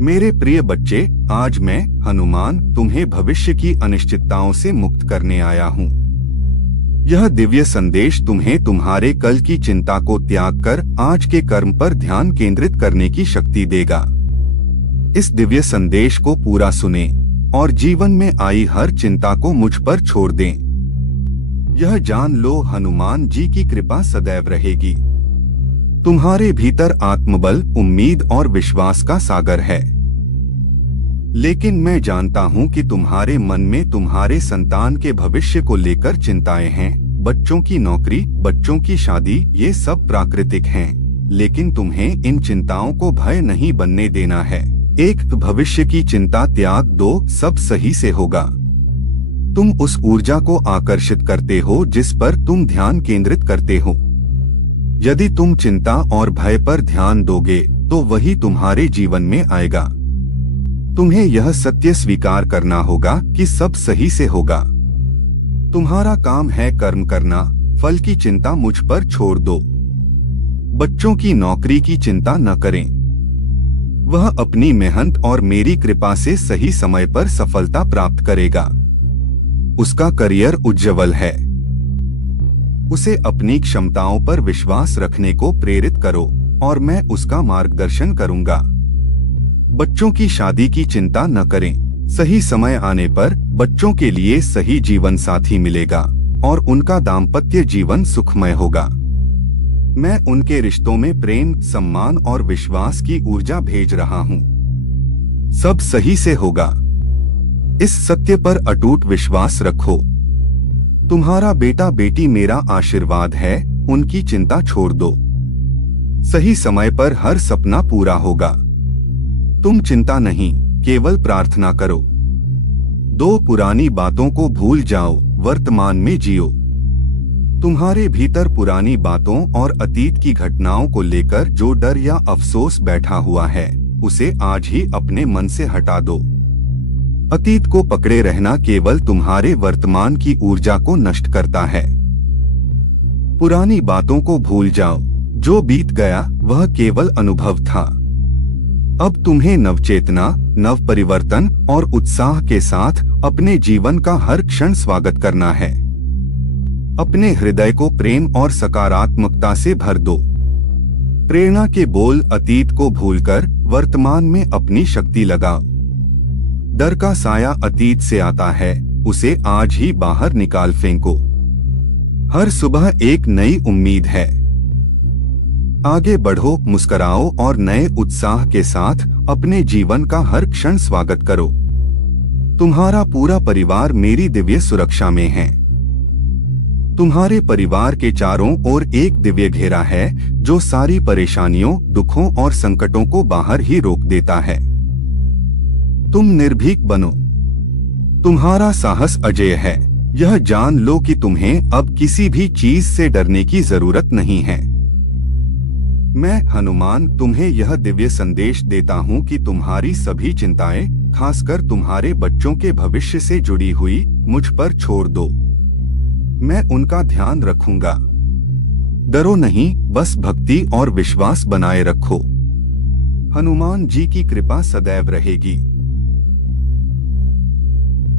मेरे प्रिय बच्चे, आज मैं हनुमान तुम्हें भविष्य की अनिश्चितताओं से मुक्त करने आया हूँ। यह दिव्य संदेश तुम्हें तुम्हारे कल की चिंता को त्याग कर आज के कर्म पर ध्यान केंद्रित करने की शक्ति देगा। इस दिव्य संदेश को पूरा सुने और जीवन में आई हर चिंता को मुझ पर छोड़ दें। यह जान लो, हनुमान जी की कृपा सदैव रहेगी। तुम्हारे भीतर आत्मबल, उम्मीद और विश्वास का सागर है। लेकिन मैं जानता हूँ कि तुम्हारे मन में तुम्हारे संतान के भविष्य को लेकर चिंताएं हैं। बच्चों की नौकरी, बच्चों की शादी, ये सब प्राकृतिक हैं। लेकिन तुम्हें इन चिंताओं को भय नहीं बनने देना है। एक भविष्य की चिंता त्याग दो, सब सही से होगा। तुम उस ऊर्जा को आकर्षित करते हो जिस पर तुम ध्यान केंद्रित करते हो। यदि तुम चिंता और भय पर ध्यान दोगे तो वही तुम्हारे जीवन में आएगा। तुम्हें यह सत्य स्वीकार करना होगा कि सब सही से होगा। तुम्हारा काम है कर्म करना, फल की चिंता मुझ पर छोड़ दो। बच्चों की नौकरी की चिंता न करें। वह अपनी मेहनत और मेरी कृपा से सही समय पर सफलता प्राप्त करेगा। उसका करियर उज्जवल है। उसे अपनी क्षमताओं पर विश्वास रखने को प्रेरित करो और मैं उसका मार्गदर्शन करूंगा। बच्चों की शादी की चिंता न करें। सही समय आने पर बच्चों के लिए सही जीवन साथी मिलेगा और उनका दाम्पत्य जीवन सुखमय होगा। मैं उनके रिश्तों में प्रेम, सम्मान और विश्वास की ऊर्जा भेज रहा हूँ। सब सही से होगा। इस सत्य पर अटूट विश्वास रखो। तुम्हारा बेटा बेटी मेरा आशीर्वाद है, उनकी चिंता छोड़ दो। सही समय पर हर सपना पूरा होगा। तुम चिंता नहीं, केवल प्रार्थना करो। दो पुरानी बातों को भूल जाओ, वर्तमान में जियो। तुम्हारे भीतर पुरानी बातों और अतीत की घटनाओं को लेकर जो डर या अफसोस बैठा हुआ है, उसे आज ही अपने मन से हटा दो। अतीत को पकड़े रहना केवल तुम्हारे वर्तमान की ऊर्जा को नष्ट करता है। पुरानी बातों को भूल जाओ। जो बीत गया वह केवल अनुभव था। अब तुम्हें नवचेतना, नव परिवर्तन और उत्साह के साथ अपने जीवन का हर क्षण स्वागत करना है। अपने हृदय को प्रेम और सकारात्मकता से भर दो। प्रेरणा के बोल अतीत को भूलकर वर्तमान में अपनी शक्ति लगाओ। डर का साया अतीत से आता है, उसे आज ही बाहर निकाल फेंको। हर सुबह एक नई उम्मीद है। आगे बढ़ो, मुस्कुराओ और नए उत्साह के साथ अपने जीवन का हर क्षण स्वागत करो। तुम्हारा पूरा परिवार मेरी दिव्य सुरक्षा में है। तुम्हारे परिवार के चारों ओर एक दिव्य घेरा है जो सारी परेशानियों, दुखों और संकटों को बाहर ही रोक देता है। तुम निर्भीक बनो। तुम्हारा साहस अजेय है। यह जान लो कि तुम्हें अब किसी भी चीज से डरने की जरूरत नहीं है। मैं हनुमान तुम्हें यह दिव्य संदेश देता हूँ कि तुम्हारी सभी चिंताएं, खासकर तुम्हारे बच्चों के भविष्य से जुड़ी हुई, मुझ पर छोड़ दो। मैं उनका ध्यान रखूंगा। डरो नहीं, बस भक्ति और विश्वास बनाए रखो। हनुमान जी की कृपा सदैव रहेगी।